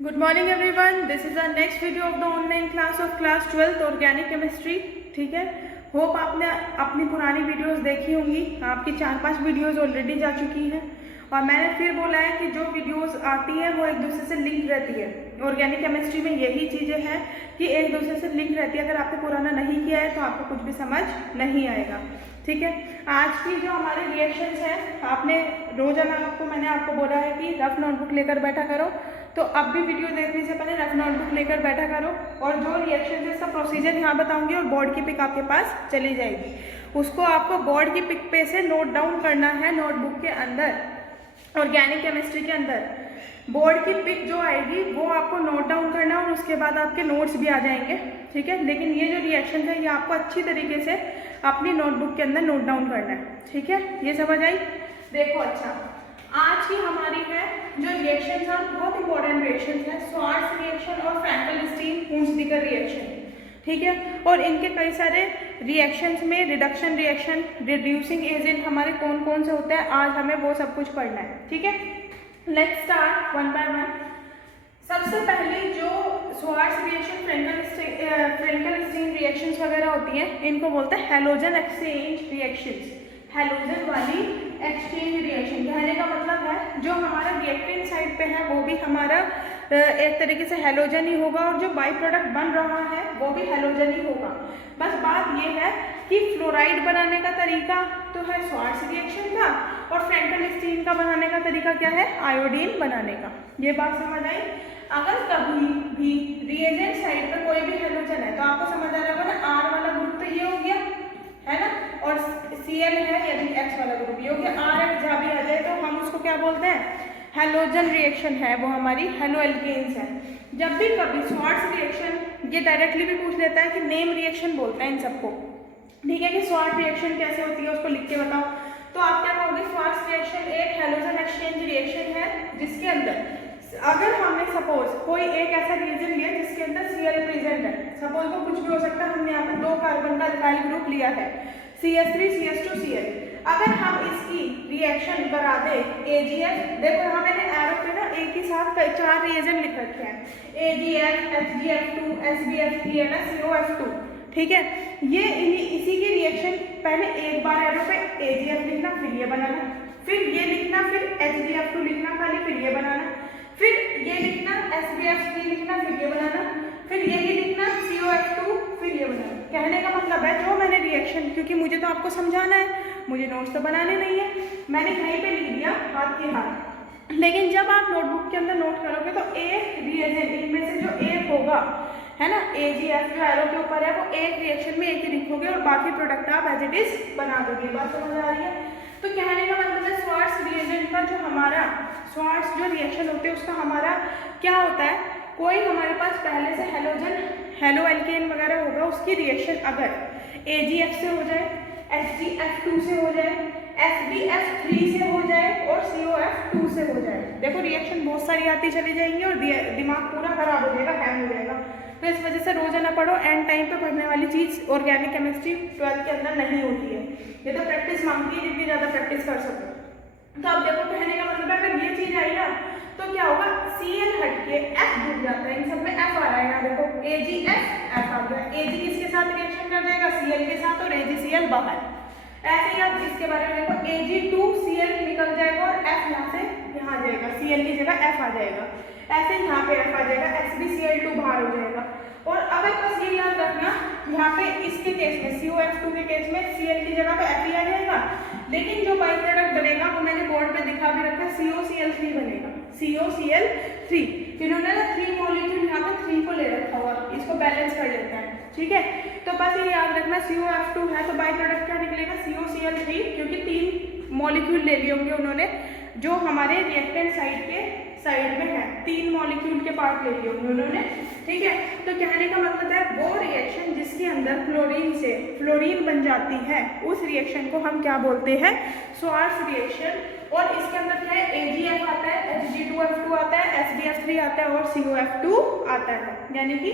Good morning everyone. This is our next video of the online class of class 12th organic chemistry. ठीक है, hope आपने अपनी पुरानी videos देखी होंगी। आपकी 4-5 वीडियोस ऑलरेडी जा चुकी हैं और मैंने फिर बोला है कि जो वीडियोस आती हैं वो एक दूसरे से लिंक रहती है। ऑर्गेनिक केमिस्ट्री में यही चीज़ें हैं कि एक दूसरे से लिंक रहती है। अगर आपने पुराना नहीं किया है तो आपको कुछ भी समझ नहीं आएगा। ठीक है, आज की जो हमारे रिएक्शंस हैं, आपने रोजाना मैंने आपको बोला है कि रफ नोटबुक लेकर बैठा करो, तो अब भी वीडियो देखने से पहले रफ नोटबुक लेकर बैठा करो और जो रिएक्शन है इसका प्रोसीजर यहाँ बताऊंगी और बोर्ड की पिक आपके पास चली जाएगी। उसको आपको बोर्ड की पिक पे से नोट डाउन करना है नोटबुक के अंदर। ऑर्गेनिक केमिस्ट्री के अंदर बोर्ड की पिक जो आएगी वो आपको नोट डाउन करना है और उसके बाद आपके नोट्स भी आ जाएंगे। ठीक है, लेकिन ये जो रिएक्शन है ये आपको अच्छी तरीके से अपनी नोटबुक के अंदर नोट डाउन करना है। ठीक है, ये समझ आई? देखो, अच्छा, आज की हमारी है जो रिएक्शंस हैं बहुत इंपॉर्टेंट रिएक्शंस हैं, स्वार्ट्ज रिएक्शन और फ्रैंकल-स्टीन-हुंसदीकर रिएक्शन। ठीक है, और इनके कई सारे रिएक्शंस में रिडक्शन रिएक्शन, रिड्यूसिंग एजेंट हमारे कौन कौन से होते हैं, आज हमें वो सब कुछ पढ़ना है। ठीक है, let's start one by one. सबसे पहले जो स्वार्ट्ज रिएक्शन, फ्रैंकल-स्टीन रिएक्शंस वगैरह होती हैं, इनको बोलते हैं हैलोजन एक्सचेंज रिएक्शंस। हैलोजन वाली एक्सचेंज रिएक्शन कहने का मतलब है जो हमारा रिएक्टेंट साइड पे है वो भी हमारा एक तरीके से हैलोजन ही होगा और जो बाई प्रोडक्ट बन रहा है वो भी हैलोजन ही होगा। बस बात ये है कि फ्लोराइड बनाने का तरीका तो है स्वार्ट्ज रिएक्शन का और फ्रैंकल-स्टीन का बनाने का तरीका क्या है, आयोडीन बनाने का। ये बात समझ आई? अगर कभी भी रिएजेंट साइड पर कोई भी हैलोजन है तो आपको समझ आ रहा होगा ना, आर वाला ग्रुप तो ये हो गया है ना, और Cl है यदि X वाला ग्रुप ये हो गया। RX जहाँ भी आ जाए तो हम उसको क्या बोलते हैं, हैलोजन रिएक्शन है, वो हमारी हेलो एल्केन्स है। जब भी कभी स्वार्ट्ज रिएक्शन ये डायरेक्टली भी पूछ लेता है कि नेम रिएक्शन बोलते हैं इन सबको। ठीक है, कि स्वार्ट्ज रिएक्शन कैसे होती है उसको लिख के बताओ, तो आप क्या कहोगे, स्वार्ट्ज रिएक्शन एक हैलोजन एक्सचेंज रिएक्शन है जिसके अंदर अगर हमने सपोज कोई एक ऐसा रिएजेंट लिया जिसके अंदर Cl प्रेजेंट है, सपोज वो कुछ भी हो सकता है, हमने यहाँ पे 2 कार्बन का अल्काइल ग्रुप लिया है CH3 CH2 Cl। अगर हम इसकी रिएक्शन करा दे AgF, देखो यहाँ मैंने एरो पे ना एक ही साथ 4 रिएजेंट लिख रखे हैं, AgF, HgF2, SbF3 है ना, COF2। ठीक है, ये इसी की रिएक्शन पहले एक बार एरो पे AgF लिखना, फिर ये बनाना, फिर ये लिखना, फिर HgF2 लिखना खाली, फिर ये बनाना, फिर ये लिखना SbF3 लिखना, फिर ये बनाना, फिर यही लिखना COF2, फिर ये बनाना। कहने का मतलब है जो मैंने रिएक्शन, क्योंकि मुझे तो आपको समझाना है, मुझे नोट्स तो बनाने नहीं है, मैंने कहीं पे लिख दिया हाथ के हाथ। लेकिन जब आप नोटबुक के अंदर नोट करोगे तो एक रिएजेंट इनमें से जो एक होगा है ना, AgF जो एरो के ऊपर है, वो एक रिएक्शन में एक ही लिखोगे और बाकी प्रोडक्ट आप एज इट इज बना दोगे। बात समझ आ रही है? तो कहने का मतलब है स्वार्ट्ज रिएजेंट का जो हमारा स्वार्ट्ज जो रिएक्शन होते हैं उसका हमारा क्या होता है, कोई हमारे पास पहले से हैलोजन हेलो एल्केन वगैरह होगा, उसकी रिएक्शन अगर AgF से हो जाए, HgF2 से हो जाए, SbF3 से हो जाए और COF2 से हो जाए। देखो रिएक्शन बहुत सारी आती चली जाएंगी और दिमाग पूरा खराब हो जाएगा, हैंग हो जाएगा। तो इस वजह से रोजाना पढ़ो, एंड टाइम पे पढ़ने वाली चीज़ ऑर्गेनिक केमिस्ट्री 12th के अंदर नहीं होती है। ये तो प्रैक्टिस मांगती है, जितनी ज़्यादा प्रैक्टिस कर सको। तो अब देखो कहने का मतलब है अगर ये चीज़ आई ना तो क्या होगा, Cl हट के F जुड़ जाता है, इन सब में F आ रहा है। यहाँ देखो AgF F आ गया, Ag किसके साथ रिएक्शन कर जाएगा, Cl के साथ, और AgCl बाहर। ऐसे ही आप इसके बारे में देखो, Ag2Cl निकल जाएगा और F यहाँ से यहाँ आ जाएगा, Cl की जगह F आ जाएगा, ऐसे यहाँ पे F आ जाएगा, SbCl2 बाहर हो जाएगा। और अगर बस ये याद रखना, यहाँ पे इसके केस में COF2 के केस में Cl की जगह पे F ही आ जाएगा, लेकिन जो बाई प्रोडक्ट बनेगा वो मैंने बोर्ड पे दिखा भी रखा है, COCl3 बनेगा, COCl3। इन्होंने ना 3 मॉलिक्यूल यहाँ पे 3 को ले रखा हुआ, इसको बैलेंस कर लेता है। ठीक है, तो बस ये याद रखना COF2 है तो बाई प्रोडक्ट क्या निकलेगा, COCl3, क्योंकि 3 मॉलिक्यूल ले लिए होंगे उन्होंने जो हमारे रिएक्टेंट साइड के साइड में है, 3 मॉलिक्यूल के पार्ट ले लिए होंगे उन्होंने। ठीक है, तो कहने का मतलब है वो रिएक्शन जिसके अंदर फ्लोरीन से फ्लोरीन बन जाती है उस रिएक्शन को हम क्या बोलते हैं, स्वार्ट्ज रिएक्शन। और इसके अंदर क्या है, AgF आता है, Hg2F2 आता है, SbF3 आता है और COF2 आता है। यानी कि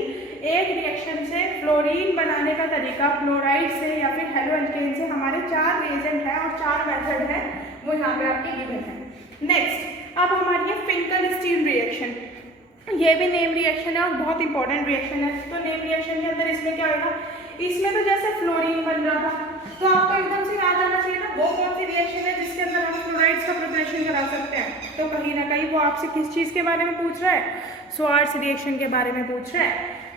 एक रिएक्शन से फ्लोरीन बनाने का तरीका फ्लोराइड से या फिर हेलो एल्केन से हमारे 4 रिएजेंट है और 4 मेथड है, वो यहाँ पे आपके गिवन है। नेक्स्ट अब हमारी है फ्रैंकल-स्टीन रिएक्शन। ये भी नेम रिएक्शन है और बहुत इंपॉर्टेंट रिएक्शन है। तो नेम रिएक्शन के अंदर इसमें क्या होगा, इसमें तो जैसे फ्लोरीन बन रहा था तो आपको एकदम से याद आना चाहिए ना वो कौन सी रिएक्शन है जिसके अंदर हम फ्लोराइड्स का प्रिपरेशन करा सकते हैं। तो कहीं ना कहीं वो आपसे किस चीज़ के बारे में पूछ रहा है, स्वार्ट्स रिएक्शन के बारे में पूछ रहा है।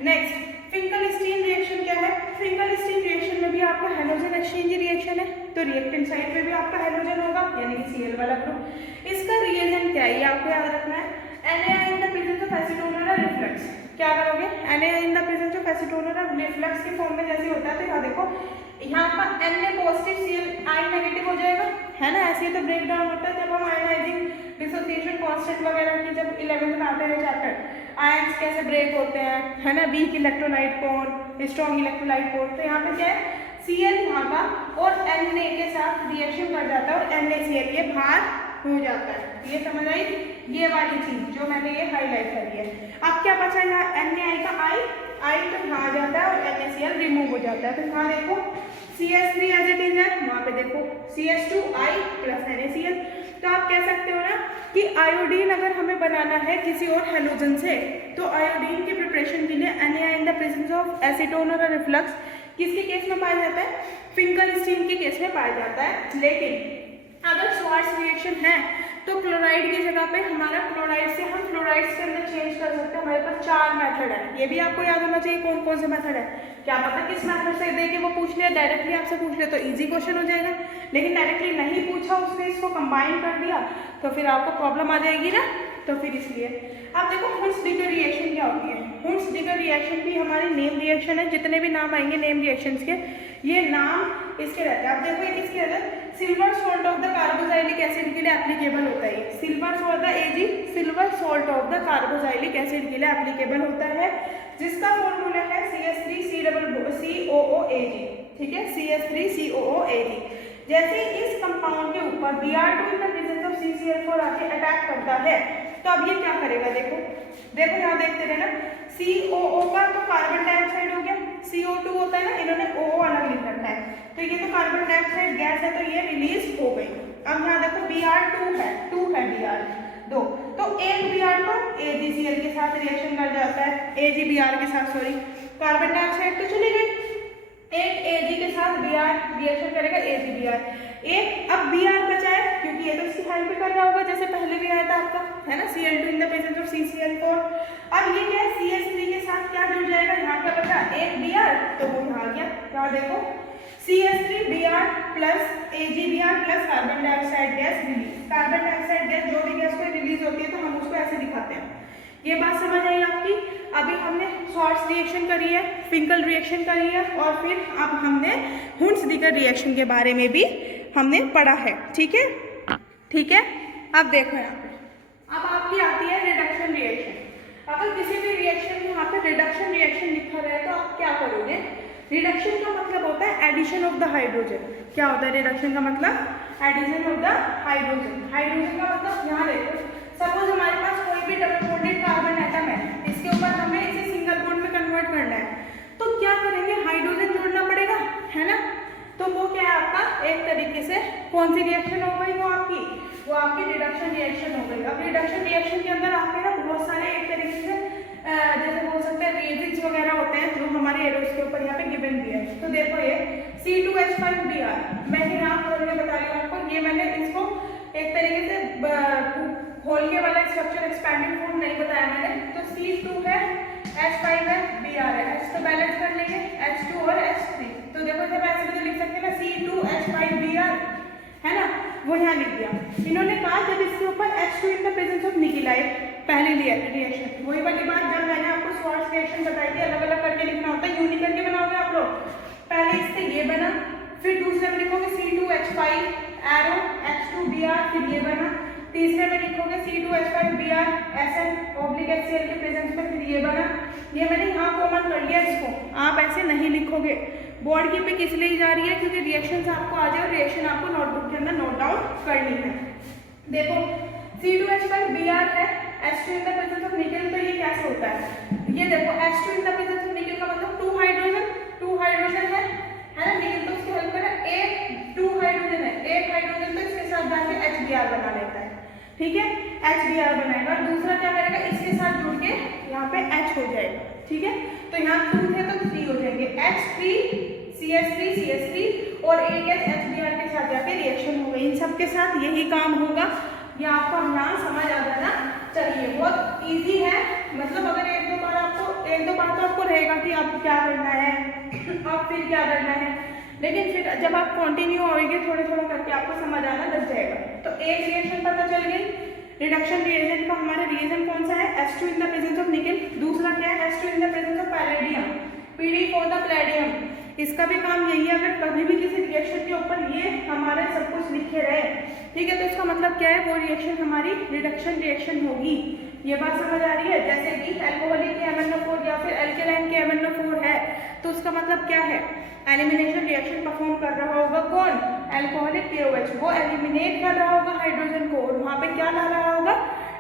नेक्स्ट फिंकल-स्टीन रिएक्शन क्या है, फिंकल-स्टीन रिएक्शन में भी आपका हेलोजन एक्सचेंज रिएक्शन है, तो रिएक्टेंट साइड पे भी आपका हेलोजन होगा यानी कि Cl वाला ग्रुप। इसका रिएजेंट क्या है ये आपको याद रखना है, Na in the presence of acetone और रिफ्लक्स। क्या करोगे, Na in the presence of acetone और रिफ्लक्स के फॉर्म में जैसे होता है तो यहाँ देखो यहाँ पर Na positive Cl I negative हो जाएगा, है ना। ऐसे ही तो ब्रेक डाउन होता है जब हम आयनाइजिंग डिसोसिएशन कांस्टेंट वगैरह की जब 11th में आते हैं चैप्टर, आयंस कैसे ब्रेक होते हैं, है ना, वीक इलेक्ट्रोलाइट कौन, स्ट्रॉन्ग इलेक्ट्रोलाइट कौन। तो यहाँ पे क्या है, Cl यहाँ का और Na के साथ रिएक्शन कर जाता है और NaCl ये बाहर हो जाता है। ये समझ आई, ये वाली चीज जो मैंने ये हाईलाइट करी है। अब क्या बचा यहाँ Na का I तो यहाँ आ जाता है और NaCl रिमूव हो जाता है। तो यहाँ देखो CH3 एज इट इज है, वहाँ पे देखो CH2I प्लस NaCl। तो आप कह सकते हो ना कि आयोडीन अगर हमें बनाना है किसी और हेलोजन से तो आयोडीन के प्रिपरेशन के लिए Na in the presence of acetone और रिफ्लक्स किसके केस में पाया जाता है, फिंकल-स्टीन के केस में पाया जाता है। लेकिन अगर स्वार्ट्स रिएक्शन है तो क्लोराइड की जगह पे हमारा क्लोराइड से हम फ्लोराइड्स के अंदर चेंज कर सकते हैं। हमारे पास 4 मेथड है, ये भी आपको याद होना चाहिए कौन कौन से मेथड है। क्या पता किस मेथड से दे के वो पूछ लिया, डायरेक्टली आपसे पूछ लिया तो इजी क्वेश्चन हो जाएगा, लेकिन डायरेक्टली नहीं पूछा उसने इसको कंबाइन कर दिया तो फिर आपको प्रॉब्लम आ जाएगी ना। तो फिर इसलिए अब देखो हुंस-डिगर रिएक्शन क्या होती है। हुंस-डिगर रिएक्शन भी हमारी नेम रिएक्शन है, जितने भी नाम आएंगे नेम रिएक्शंस के ये नाम इसके रहते हैं। अब देखो एक इसके अंदर silver salt of the carboxylic acid के लिए एप्लीकेबल होता है, silver salt the Ag silver salt of the carboxylic acid के लिए एप्लीकेबल होता है, जिसका फॉर्मूला है CH3COOAg, ठीक है, CH3COOAg। जैसे इस कंपाउंड के ऊपर Br2 in the presence of CCl4 आके अटैक करता है तो अब ये क्या करेगा, देखो यहाँ देखते रहे ना, COO का तो कार्बन डाइऑक्साइड हो गया, CO2 होता है ना, इन्होंने OO अलग लिख रखा है तो ये तो कार्बन डाइऑक्साइड गैस है तो ये रिलीज हो गई। अब यहाँ देखो Br2 है, 2 है Br2 तो एक Br तो AgCl के साथ रिएक्शन कर जाता है, AgBr के साथ, सॉरी कार्बन डाइऑक्साइड तो चली गई, एक Ag के साथ Br रिएक्शन करेगा AgBr, एक अब Br बचा है क्योंकि ये तो इसकी हेल्प कर रहा होगा जैसे पहले भी आया था आपका, है ना, Cl2 in the presence of CCl4। अब ये क्या है CH3 के साथ क्या जुड़ जाएगा, यहाँ क्या बचा एक Br तो वो यहाँ आ गया, यहाँ देखो CH3Br plus AgBr plus carbon dioxide gas release. Carbon dioxide gas जो भी गैस कोई रिलीज होती है तो हम उसको ऐसे दिखाते हैं। ये बात समझ आई आपकी। अभी हमने स्वार्ट्स रिएक्शन करी है, फिंकल रिएक्शन करी है और फिर अब हमने हुंस-डिगर रिएक्शन के बारे में भी हमने पढ़ा है, ठीक है, ठीक है। अब देखो यहाँ पे अब आपकी आती है रिडक्शन रिएक्शन। अगर किसी भी रिएक्शन में यहाँ पे रिडक्शन रिएक्शन लिखा रहा है तो आप क्या करोगे, रिडक्शन का मतलब होता है एडिशन ऑफ द हाइड्रोजन। क्या होता है रिडक्शन का मतलब, addition of the hydrogen. Hydrogen का मतलब यहाँ देखो, सपोज हमारे पास कोई भी डबल बॉन्डेड कार्बन एटम है, इसके ऊपर हमें इसे सिंगल बॉन्ड में कन्वर्ट करना है तो क्या करेंगे, हाइड्रोजन जोड़ना पड़ेगा, है ना। तो वो क्या है आपका एक तरीके से कौन सी रिएक्शन हो गई, वो आपकी रिडक्शन रिएक्शन हो गई। अब रिडक्शन रिएक्शन के अंदर आपके ना बहुत सारे एक तरीके से जैसे बोल सकते हैं रिएजेंट्स वगैरह होते हैं जो हमारे एरोस के ऊपर यहाँ पे गिवन भी है। तो देखो ये C2H5Br, मैंने यहाँ खोल के बता रही हूँ आपको, ये मैंने इसको एक तरीके से खोल के वाला स्ट्रक्चर एक्सपैंडेड फॉर्म नहीं बताया मैंने। तो C2 है, H5 है, Br है, H तो बैलेंस कर लेंगे H2 और H3। तो देखो जब ऐसे भी तो लिख सकते हैं ना C2H5Br, है ना, वो यहाँ लिख दिया। इन्होंने कहा जब इसके ऊपर H2 in the presence of nickel आए, पहली रिएक्शन, वही वाली बात जब मैंने आपको स्वार्ट्स रिएक्शन बताई थी, अलग अलग करके लिखना होता है, यूं नहीं करके बनाओगे आप लोग। पहले इससे ये बना, फिर दूसरे में लिखोगे C2H5 एरो H2Br, फिर ये बना, तीसरे में लिखोगे C2H5Br SN ऑब्लिक HCl के प्रेजेंस में, फिर ये बना। ये मैंने यहाँ कॉमन कर लिया इसको, आप ऐसे नहीं लिखोगे। बोर्ड की पिक इसलिए जा रही है क्योंकि रिएक्शंस आपको आ जाए और रिएक्शन आपको नोटबुक के अंदर नोट डाउन करनी है। देखो C2H5Br है, H2 in the presence of निकल, तो ये कैसे होता है, ये देखो H2 in the presence of निकल का मतलब 2 हाइड्रोजन है ना, निकल तो उसकी हेल्प करें, एक 2 हाइड्रोजन है, एक हाइड्रोजन तो इसके साथ जाके HBr बना लेता है, ठीक है, HBr बनाएगा। और दूसरा क्या करेगा, इसके साथ जुड़ के यहाँ 2 थे तो 3 हो जाएंगे, H3CH3CH3 और एक H HBr के साथ जाके रिएक्शन हो गई। इन सब के साथ यही काम होगा। ये आपको यहाँ समझ आ जाना चाहिए, बहुत इजी है। मतलब अगर एक दो बार तो आपको रहेगा कि आपको क्या करना है और फिर क्या करना है, लेकिन फिर जब आप कंटिन्यू होएंगे थोड़े थोड़े करके आपको समझ आना लग जाएगा। तो एक रिएक्शन पता चल गई, रिडक्शन रिएजेंट का हमारा रिएजेंट कौन सा है, H2 in the presence of निकल। दूसरा क्या है, H2 in the presence of palladium, PD for the palladium. इसका भी काम यही है, अगर कभी भी किसी रिएक्शन के ऊपर ये हमारे सब कुछ लिखे रहे, ठीक है, तो इसका मतलब क्या है, वो रिएक्शन हमारी रिडक्शन रिएक्शन होगी। ये बात समझ आ रही है। जैसे कि एल्कोहलिक के MnO4 या फिर एल्केलाइन के MnO4 है, तो उसका मतलब क्या है, एलिमिनेशन रिएक्शन परफॉर्म कर रहा होगा कौन, एल्कोहलिक KOH, वो एलिमिनेट कर रहा होगा हाइड्रोजन को और वहाँ पे क्या ला रहा होगा,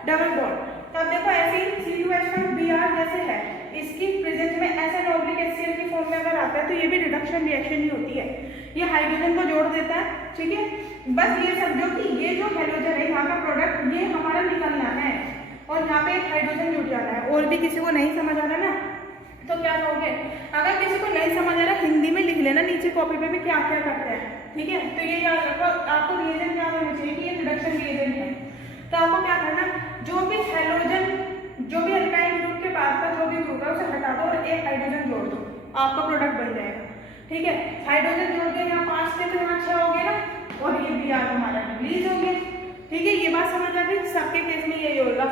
डबल बॉन्ड। तब देखो ऐसे ही C2H5Br जैसे है, इसकी प्रेजेंस में SN-HCl की फॉर्म में अगर आता है तो ये भी रिडक्शन रिएक्शन ही होती है। ये हाइड्रोजन को जोड़ देता है, ठीक है। बस ये समझो कि ये जो हैलोजन है यहाँ का प्रोडक्ट ये हमारा निकलना है और यहाँ पे एक हाइड्रोजन जुड़ जाना है। और भी किसी को नहीं समझ आ रहा ना तो क्या कहोगे, अगर किसी को नहीं समझ आ रहा हिंदी में लिख लेना नीचे कॉपी पे भी क्या क्या करते हैं, ठीक है। तो ये याद रखो, आपको रिएजेंट याद होना चाहिए कि ये रिडक्शन रिएजेंट है। तो आपको क्या करना, जो भी हैलोजन, जो भी अल्काइल ग्रुप के पास का जो भी ग्रुप है उसे हटा दो और एक हाइड्रोजन जोड़ दो, आपका प्रोडक्ट बन जाएगा, ठीक है। हाइड्रोजन जोड़ के यहाँ 5 थे तो यहाँ 6 हो गए ना, और ये Br हमारा रिलीज हो गया, ठीक है। ये बात समझ आ गई, सबके केस में यही होगा,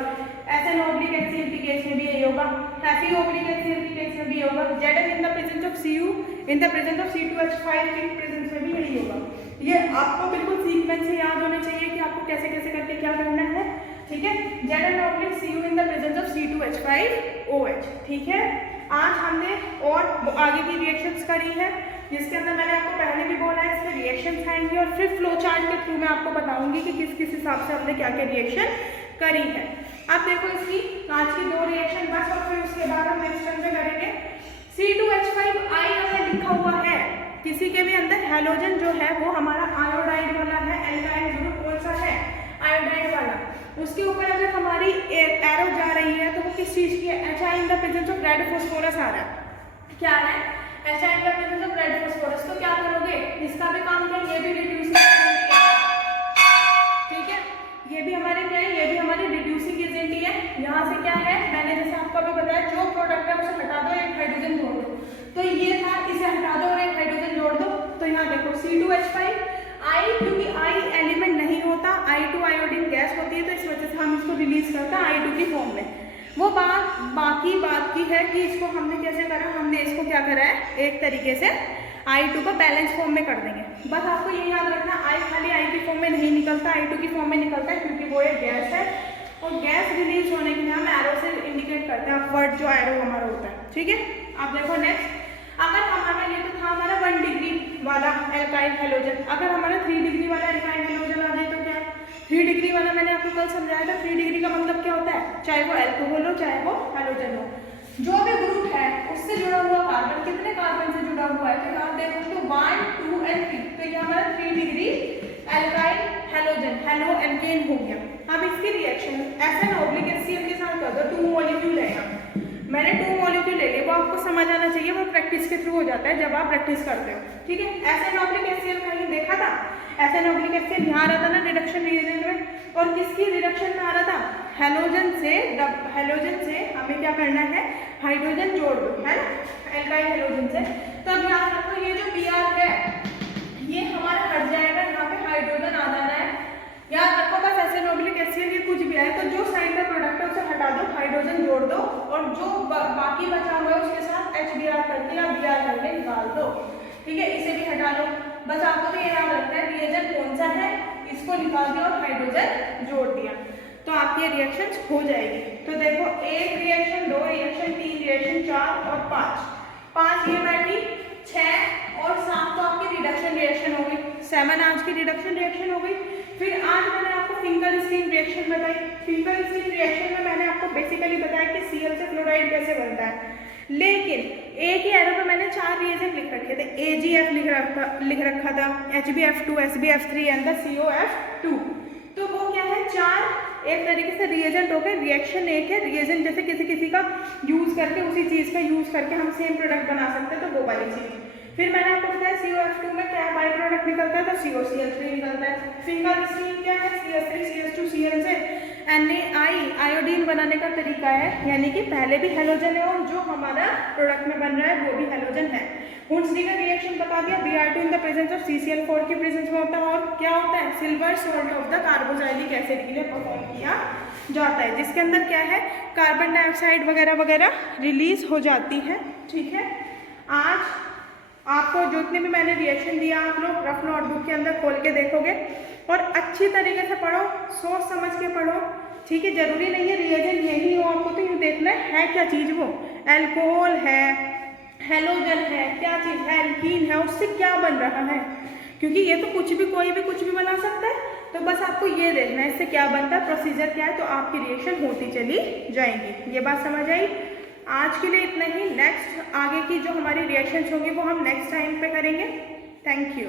SN-HCl के केस में भी यही होगा, FeOH के केस में भी होगा, Zn in the presence of Cu in the presence of C2H5 के प्रेजेंस में भी यही होगा। ये आपको बिल्कुल सीक्वेंस से याद होने चाहिए कि आपको कैसे कैसे करके क्या करना है, ठीक है। Zn-Cu in the presence of C2H5OH, ठीक है। आज हमने और आगे की रिएक्शंस करी है, जिसके अंदर मैंने आपको पहले भी बोला है इसमें रिएक्शंस आएंगी और फिर फ्लो चार्ट के थ्रू मैं आपको बताऊंगी कि किस किस हिसाब से हमने क्या क्या रिएक्शन करी है। अब देखो इसकी आज की 2 रिएक्शन बस, और फिर उसके बाद हम नेक्स्ट टर्म में करेंगे। C2H5I अगर लिखा हुआ है किसी के भी अंदर, हैलोजन जो है वो हमारा आयोडाइड वाला है, एल्काइल ग्रुप कौन सा है, आयोडाइड वाला। उसके ऊपर अगर हमारी एरो जा रही है तो वो किस चीज की है, HI in the presence of red phosphorus आ रहा है, क्या आ रहा है, HI in the presence of red phosphorus. तो क्या करोगे, इसका भी काम क्या, ये भी रिड्यूसिंग, ठीक है, ये भी हमारे क्या है, ये भी हमारी रिड्यूसिंग एजेंट ही है। यहाँ से क्या है, मैंने जैसे आपको अभी बताया, जो प्रोडक्ट है उसे हटा दो, एक हाइड्रोजन जोड़ दो। तो ये था, इसे हटा दो और एक हाइड्रोजन जोड़ दो। तो यहाँ देखो C2H5I, क्योंकि I एलिमेंट नहीं होता, I2 आयोडीन गैस होती है, तो इस वजह से हम इसको रिलीज करते हैं I2 की फॉर्म में। वो बात बाकी बात की है कि इसको हमने कैसे करा, हमने इसको क्या करा है, एक तरीके से I2 को बैलेंस फॉर्म में कर देंगे। बस आपको ये याद रखना, I खाली I की फॉर्म में नहीं निकलता, I2 की फॉर्म में निकलता है, क्योंकि वो एक गैस है और गैस रिलीज होने के लिए हम एरो से इंडिकेट करते हैं, अपवर्ड जो एरो हमारा होता है, ठीक है। आप देखो नेक्स्ट, अगर हमारा ये तो था हमारा 1 डिग्री वाला एल्काइल हैलोजन, अगर हमारा 3 डिग्री वाला एल्काइल हैलोजन आ जाए तो क्या है, 3 डिग्री वाला मैंने आपको कल समझाया था। 3 डिग्री का मतलब क्या होता है, चाहे वो एल्कोहल हो चाहे वो हैलोजन हो, जो भी ग्रुप है उससे जुड़ा हुआ कार्बन कितने कार्बन से जुड़ा हुआ है, तो आप देखो तो 1, 2 और 3, तो ये हमारा 3 degree alkyl halogen, halo alkane हो गया। अब इसकी रिएक्शन SN-HCl के साथ कर दो, 2 मॉलिक्यूल है, मैंने 2 मॉलिक्यूल ले लिए, वो आपको समझ आना चाहिए, वो प्रैक्टिस के थ्रू हो जाता है जब आप प्रैक्टिस करते हो, ठीक है। SN-HCl कहीं देखा था, SN-HCl यहाँ आ रहा था ना रिडक्शन रिएजेंट में, और किसकी रिडक्शन में आ रहा था, हैलोजन से हमें क्या करना है, हाइड्रोजन जोड़ दो, है ना, एल्काइल हैलोजन से। तो अब याद रखो ये जो Br है ये हमारा हट जाएगा, यहाँ पे हाइड्रोजन आ जाना है, याद रखो। बस SN-HCl ये कुछ भी आए तो जो साइड का प्रोडक्ट है उसे हटा दो, हाइड्रोजन जोड़ दो, और जो बाकी बचा हुआ है उसके साथ HBr करके या Br करके निकाल दो, ठीक है। इसे भी हटा लो, बस आपको तो ये याद रखना है रिएजेंट कौन सा है, इसको निकाल दिया और हाइड्रोजन जोड़ दिया, तो आपकी रिएक्शन हो जाएगी। तो देखो 1 रिएक्शन, 2 रिएक्शन, 3 रिएक्शन, 4 और 5 ये बैठी, 6 और 7 तो आपकी रिडक्शन रिएक्शन हो गई, 7 आज की रिडक्शन रिएक्शन हो गई। फिर आज मैंने आपको फिंगर-स्टीन रिएक्शन बताई। फिंगर-स्टीन रिएक्शन में मैंने आपको बेसिकली बताया कि Cl से फ्लोराइड कैसे बनता है, लेकिन एक ही एरो पे मैंने 4 रिएजेंट लिख रखे थे, AgF लिख रखा था, HbF2, SbF3 and the COF2। तो वो क्या है, 4 एक तरीके से रिएजेंट हो गए, रिएक्शन एक है, रिएजेंट जैसे किसी किसी का यूज़ करके उसी चीज़ का यूज़ करके हम सेम प्रोडक्ट बना सकते हैं, तो वो वाली चीज़। फिर मैंने आपको बताया COF2 में क्या बाई प्रोडक्ट निकलता है, तो COCl3 निकलता है। सिंगल स्ट्रीम क्या है, CH3 CH2 Cl से NaI आयोडीन बनाने का तरीका है, यानी कि पहले भी हेलोजन है और जो हमारा प्रोडक्ट में बन रहा है वो भी हेलोजन है। हुंसली का रिएक्शन बता दिया, Br2 in the presence of CCl4 के प्रेजेंस में होता है, और क्या होता है, silver salt of the carboxylic acid के लिए परफॉर्म किया जाता है, जिसके अंदर क्या है, कार्बन डाइऑक्साइड वगैरह वगैरह रिलीज हो जाती है। ठीक है, आज आपको जितने भी मैंने रिएक्शन दिया आप लोग रफ नोटबुक के अंदर खोल के देखोगे और अच्छी तरीके से पढ़ो, सोच समझ के पढ़ो। ठीक है, जरूरी नहीं है रिएजेंट यही हो, आपको तो यूँ देखना है क्या चीज़, वो अल्कोहल है, हेलोजन है, क्या चीज़ है, एल्कीन है, उससे क्या बन रहा है, क्योंकि ये तो कुछ भी कोई भी कुछ भी बना सकता है। तो बस आपको ये देखना है इससे क्या बनता है, प्रोसीजर क्या है, तो आपकी रिएक्शन होती चली जाएंगी। ये बात समझ आई। आज के लिए इतना ही। नेक्स्ट आगे की जो हमारी रिएक्शंस होंगी वो हम नेक्स्ट टाइम पे करेंगे। Thank you.